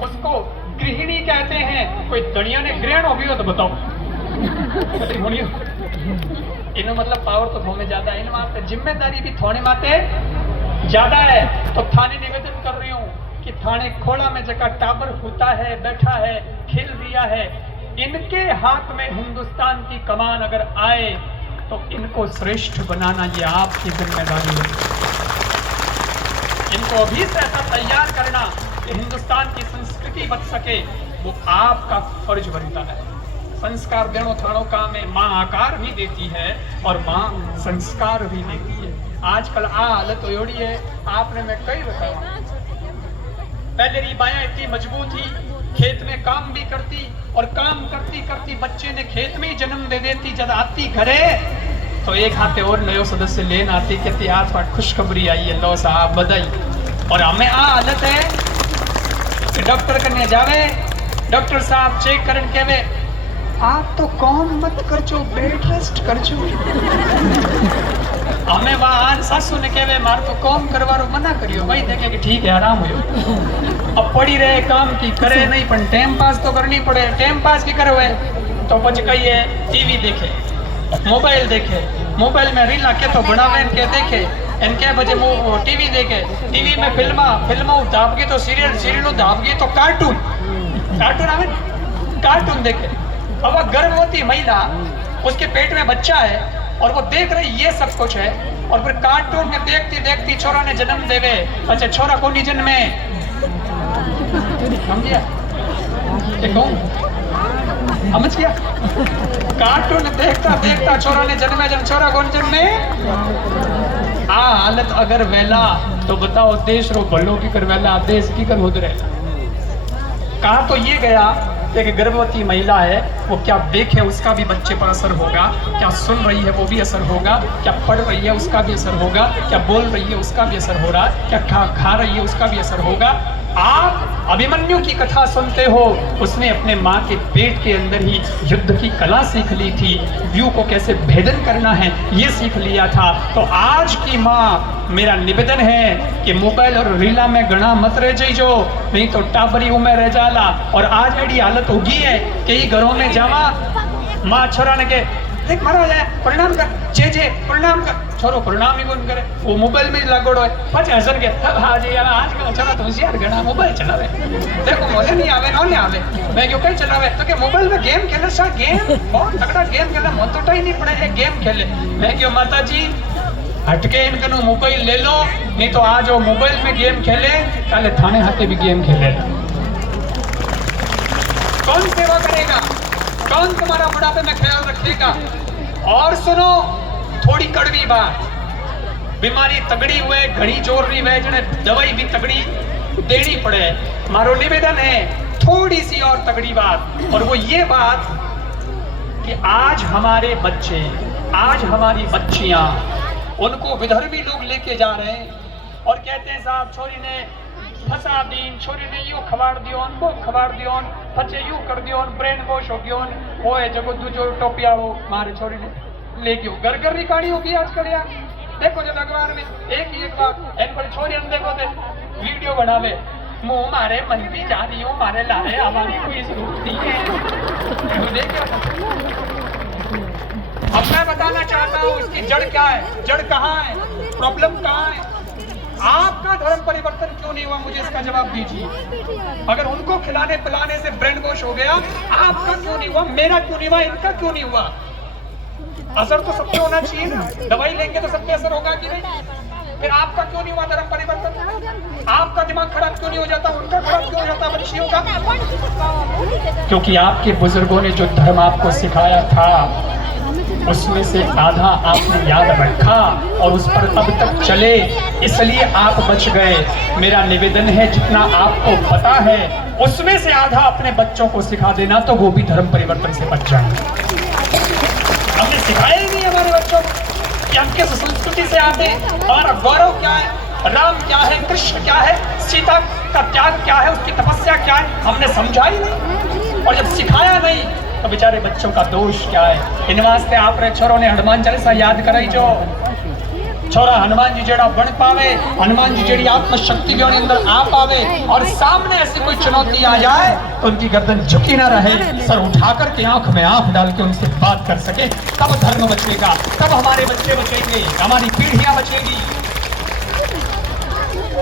उसको गृहिणी कहते हैं। कोई दड़िया ने ग्रहण हो गई हो तो बताओ इन मतलब पावर तो थोड़े ज्यादा है, इन माते जिम्मेदारी भी थोड़े माते ज्यादा है। तो थाने निवेदन कर रही हूँ कि थाने खोला में जगह टाबर होता है, बैठा है, खिल दिया है, इनके हाथ में हिंदुस्तान की कमान अगर आए तो इनको श्रेष्ठ बनाना ये आपकी जिम्मेदारी है। इनको अभी से ऐसा तैयार करना कि हिंदुस्तान की संस्कृति बच सके, वो आपका फर्ज बनता है। संस्कार देनो थानो काम है। माँ आकार भी देती है और माँ संस्कार भी देती है। आजकल हालत होड़ी है, आपने मैं कई बताया, पहले री बायां इतनी मजबूत थी, खेत में काम भी करती और काम करती करती बच्चे ने खेत में ही जन्म दे देती। जब आती घरे तो एक हाथे और नयो सदस्य लेन आती, कहती आज पर खुशखबरी आई है, लो साहब बधाई। और हमें हालत है कि डॉक्टर करने जावे, डॉक्टर साहब चेक करन कहवे आप तो कौन मत कर जो, बेड रेस्ट कर जो। हमें वहां सासू ने कहवे मार तो कौन करवारो मना करियो, भाई देखे कि ठीक है आराम हो। अब पड़ी रहे काम की करे नहीं, पर टाइम पास तो करनी पड़े। टाइम पास की करे हुए तो पच कही है टीवी देखे, मोबाइल देखे, मोबाइल में रील के तो बनावे इनके देखे, इनके बजे टीवी देखे, टीवी में फिल्मा धापगी तो सीरियल धापगी तो कार्टून आवे, कार्टून देखे। अब वह गर्भवती महिला, उसके पेट में बच्चा है और वो देख रही ये सब कुछ है, और फिर कार्टून में देखती देखती छोरा ने जन्म देवे। अच्छा छोरा को नहीं जन्मे, समझिया समझ गया? कार्टून देखता देखता छोरा ने जन्मे, जब छोरा कौन जन्मे। आ हालत अगर वेला तो बताओ देश रो भलो की कर वेला, देश की कर उधर। कहा तो ये गया कि गर्भवती महिला है, वो क्या देखे उसका भी बच्चे पर असर होगा, क्या सुन रही है वो भी असर होगा, क्या पढ़ रही है उसका भी असर होगा, क्या बोल रही है उसका भी असर हो रहा है, क्या खा रही है उसका भी असर होगा। आप अभिमन्यु की कथा सुनते हो, उसने अपने माँ के पेट के अंदर ही युद्ध की कला सीख ली थी, व्यू को कैसे भेदन करना है ये सीख लिया था। तो आज की माँ मेरा निवेदन है कि मोबाइल और रीला में गणा मत रह जाइजो, नहीं तो टाबरी उमें रह जाला। और आज ऐसी हालत होगी है कई घरों में जावा, माँ छोरा ने के देख महाराज प्रणाम कर, जे प्रणाम कर, छोरो प्रणाम ही कौन करे, वो मोबाइल में लगोड़ो है। पछ हसन के हाँ जी आज का छोरा तो होशियार घना मोबाइल चलावे, देखो मोले नहीं आवे नौने आवे, मैं क्यों कहीं चलावे तो के मोबाइल में गेम खेले, सा गेम बहुत तगड़ा गेम खेले, मन तो ही नहीं पड़े एक गेम खेले। मैं क्यों माता जी हटके इनका मोबाइल ले लो, नहीं तो आज वो मोबाइल में गेम खेले, काले थाने हाथे भी गेम खेले। कौन सेवा करेगा, कौन तुम्हारा बुढ़ापे में ख्याल रखेगा। और सुनो थोड़ी कड़वी बात, बीमारी तगड़ी हुए घड़ी जोर रही हुए जने दवाई भी तगड़ी देनी पड़े। मारो निवेदन है थोड़ी सी और तगड़ी बात, और वो ये बात कि आज हमारे बच्चे, आज हमारी बच्चियां, उनको विधर्मी लोग लेके जा रहे हैं और कहते हैं साहब छोरी ने फंसा दीन, छोरी ने यो खवाड़ दियो, वो खवाड़ दियो, बच्चे यू कर दियो, ब्रेन वॉश हो गयो, वो है जगो दूजो टोपिया हो मारे छोरी ने ले गयो। घर घर रिकाड़ी होगी आजकल यार, देखो जब अखबार में एक ही एक बात इन पर छोरी ने देखो दे वीडियो बनावे, मुंह मारे मंदी जा रही हो, मारे लारे हमारी कोई जरूरत नहीं है। देखो अब मैं बताना चाहता हूँ इसकी जड़ क्या है, जड़ कहाँ है, प्रॉब्लम कहाँ है। आपका धर्म परिवर्तन क्यों नहीं हुआ, मुझे इसका जवाब दीजिए। अगर उनको खिलाने पिलाने से ब्रेन वॉश हो गया, आपका क्यों नहीं हुआ, मेरा क्यों नहीं हुआ, इनका क्यों नहीं हुआ। असर तो सब पे होना चाहिए ना, दवाई लेंगे तो सब पे असर होगा कि नहीं। फिर आपका क्यों नहीं हुआ धर्म परिवर्तन, आपका दिमाग खराब क्यों नहीं हो जाता, उनका खराब क्यों हो जाता बच्चियों का। क्योंकि आपके बुजुर्गों ने जो धर्म आपको सिखाया था उसमें से आधा आपने याद रखा और उस पर अब तक चले, इसलिए आप बच गए। मेरा निवेदन है जितना आपको पता है उसमें से आधा अपने बच्चों को सिखा देना, तो वो भी धर्म परिवर्तन से बच जाएंगे। हमने सिखाया ही नहीं हमारे बच्चों को कि हम किस संस्कृति से आते हैं, हमारा गौरव क्या है, राम क्या है, कृष्ण क्या है, सीता का त्याग क्या है, उसकी तपस्या क्या है, हमने समझा ही नहीं। और जब सिखाया नहीं तो बेचारे बच्चों का दोष क्या है। इन वास्ते आप रे छोरों ने हनुमान चालीसा याद कराई जो, छोरा हनुमान जी जेड़ा बन पावे, हनुमान जी जेड़ी आत्मशक्ति भी उनके अंदर आ पावे, और सामने ऐसी कोई चुनौती आ जाए तो उनकी गर्दन झुकी ना रहे, सर उठा करके आंख में आंख डाल के उनसे बात कर सके। तब धर्म बचेगा, तब हमारे बच्चे बचेंगे, हमारी पीढ़ियां बचेगी।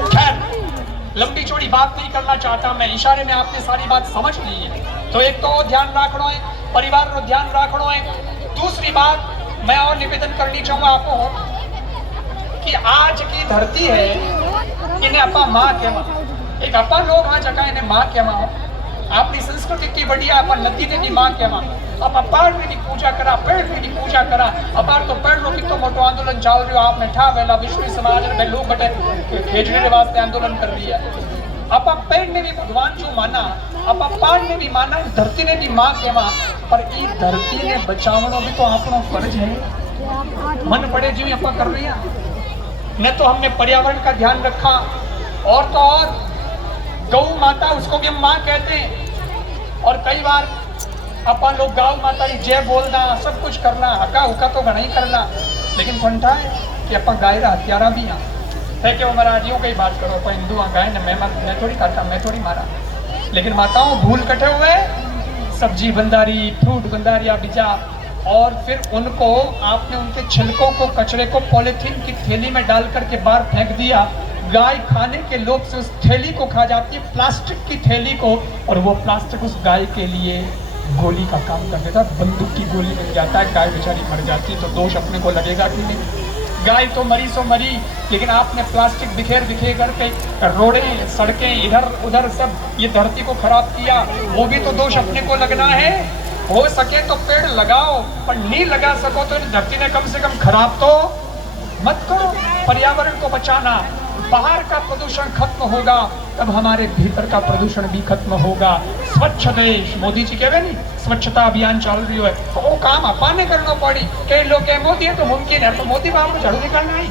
खैर, लंबी चौड़ी बात नहीं करना चाहता मैं, इशारे में आपने सारी बात समझ ली है। तो एक तो ध्यान रखना है, परिवार को ध्यान रखना है। दूसरी बात मैं और निवेदन करनी चाहूंगा आपको कि आज की धरती है इन्हें अपा माँ कहवा, एक अपा लोग हाँ जगह इन्हें माँ कहवा। अपनी संस्कृति की बढ़िया अपन नदी ने भी माँ कहवा, अपा पहाड़ में भी पूजा करा, पेड़ में भी पूजा करा। अपार तो पेड़ रो तो मोटो आंदोलन चाल रही हो, आपने ठा वेला विश्व समाज में लोग बटे खेजड़ी के वास्ते आंदोलन कर रही है। अपा पेड़ ने भी भगवान जो माना, अपा पहाड़ ने भी माना, धरती ने भी माँ कहवा, पर इस धरती ने बचावनो भी तो अपनो फर्ज है। मन पड़े जी अपा कर रही है न, तो हमने पर्यावरण का ध्यान रखा, और तो और गौ माता उसको भी हम माँ कहते हैं। और कई बार अपन लोग गौ माता की जय बोलना, सब कुछ करना, हका हुका तो घना ही करना, लेकिन फंटा है कि अपन गाय रा हत्यारा भी हाँ है कि वो मराठियों की बात करो, अपन हिंदू हाँ गाय न, मैं थोड़ी खाता, मैं थोड़ी मारा। लेकिन माताओं भूल कटे हुए सब्जी बंदारी, फ्रूट बंदारिया बीजा, और फिर उनको आपने उनके छिलकों को, कचरे को पॉलीथीन की थैली में डाल करके बाहर फेंक दिया। गाय खाने के लोभ से उस थैली को खा जाती है, प्लास्टिक की थैली को, और वो प्लास्टिक उस गाय के लिए गोली का काम कर देता है, बंदूक की गोली बन जाता है, गाय बेचारी मर जाती है। तो दोष अपने को लगेगा कि नहीं? गाय तो मरी सो मरी, लेकिन आपने प्लास्टिक बिखेर बिखेर करके रोडें, सड़कें, इधर उधर सब ये धरती को खराब किया, वो भी तो दोष अपने को लगना है। हो सके तो पेड़ लगाओ, पर नहीं लगा सको तो धरती ने कम से कम खराब तो मत करो। पर्यावरण को बचाना, बाहर का प्रदूषण खत्म होगा तब हमारे भीतर का प्रदूषण भी खत्म होगा। स्वच्छ देश, मोदी जी कहे नहीं स्वच्छता अभियान चल रही है, तो वो काम अपाने करना पड़ी। कई लोग कहे मोदी है तो मुमकिन है, तो मोदी बाप को झाड़ू निकालना ही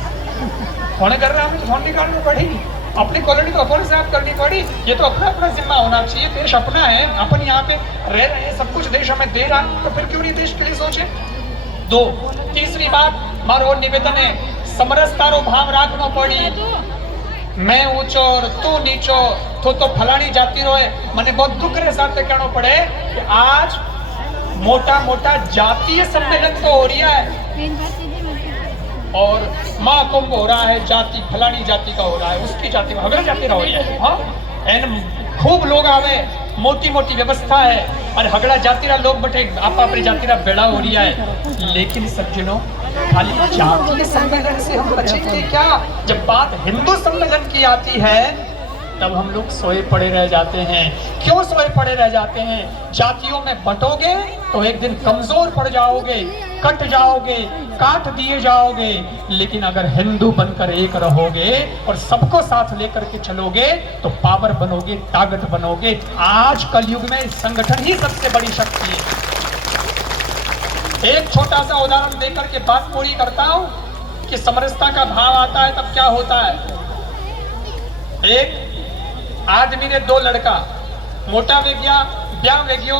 कौन कर रहा है, हमें तो फोन निकालनी पड़ेगी, अपनी कॉलोनी तो अपन साफ करनी पड़ी। ये तो अपना अपना जिम्मा होना चाहिए, देश अपना है, अपन यहाँ पे रह रहे हैं, सब कुछ देश हमें दे रहा है, तो फिर क्यों नहीं देश के लिए सोचे। दो, तीसरी बात मारो निवेदन है, समरसता रो भाव राखनो पड़ी। मैं ऊंचो और तू नीचो, तो फलानी जाती रोए। मने बहुत दुख रे साथ कहना पड़े कि आज मोटा मोटा जातीय सम्मेलन तो हो रहा है, और महाकुंभ हो रहा है, जाति फलानी जाति का हो रहा है, उसकी जाति हमारे जाति का हो रहा है। हाँ एन खूब लोग आवे, मोटी मोटी व्यवस्था है, और हगड़ा जाति रा लोग बटे आप अपनी जाति रा बेड़ा हो रहा है। लेकिन सज्जनों, खाली जातीय सम्मेलन से हम बचेंगे क्या? जब बात हिंदू सम्मेलन की आती है तब हम लोग सोए पड़े रह जाते हैं। क्यों सोए पड़े रह जाते हैं? जातियों में बंटोगे तो एक दिन कमजोर पड़ जाओगे, कट जाओगे, काट दिए जाओगे। लेकिन अगर हिंदू बनकर एक रहोगे और सबको साथ लेकर के चलोगे तो पावर बनोगे, ताकत बनोगे। आज कलयुग में संगठन ही सबसे बड़ी शक्ति है। एक छोटा सा उदाहरण देकर के बात पूरी करता हूं कि समरसता का भाव आता है तब क्या होता है। एक आदमी ने दो लड़का, मोटा वे गया, ब्याह वे गयो।